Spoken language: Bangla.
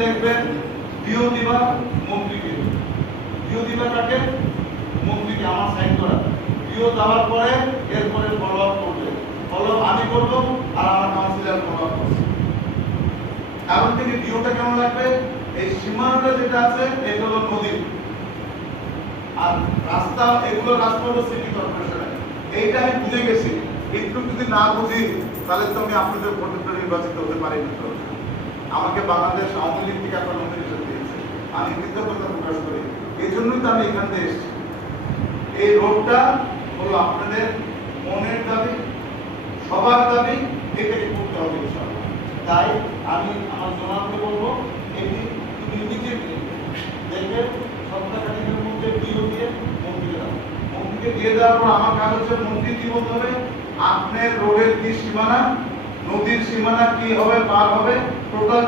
লিখবেন ডিও দিবা মন্ত্রীকে, ডিও দিবা কাকে? মন্ত্রীকে, আমার সাইন করা। ডিও দেওয়ার পরে এরপরে ফলো আপ করবে, ফলো আমি করবো আর আমার কাউন্সিলর ফলো আপ করছে। কারণ থেকে ডিওটা কেমন লাগবে? এই সীমানাটা যেটা আছে এটা হলো নদী, আর রাস্তা, এগুলো রাস্তা হলো সিটি কর্পোরেশনের। এইটা আমি বুঝে গেছি, একটু যদি না বুঝি তাহলে তো আমি আপনাদের ভোটে নির্বাচিত হতে পারি না। তো আমাকে বাংলাদেশ আওয়ামী লীগ থেকে একটা নমিনেশন দিয়েছে, আমি কৃতজ্ঞতা প্রকাশ করি। এই জন্যই তো আমি এখান থেকে এসেছি। এই রোডটা হলো আপনাদের মনের দাবি, সবার দাবি, এটাকে করতে হবে ইনশাআল্লাহ। তাই আমি আমার জনাবকে বলবো, এটি তুমি নিজে দেখে সপ্তাহখানেকের মধ্যে ডিও দিয়ে মন্ত্রীকে দাও। মন্ত্রীকে দিয়ে দেওয়ার পর আমার কাজ হচ্ছে মন্ত্রী কি বলতে হবে, আপনার রোডের কি সীমানা, নদীর সীমানা কি হবে, পার হবে, টোটাল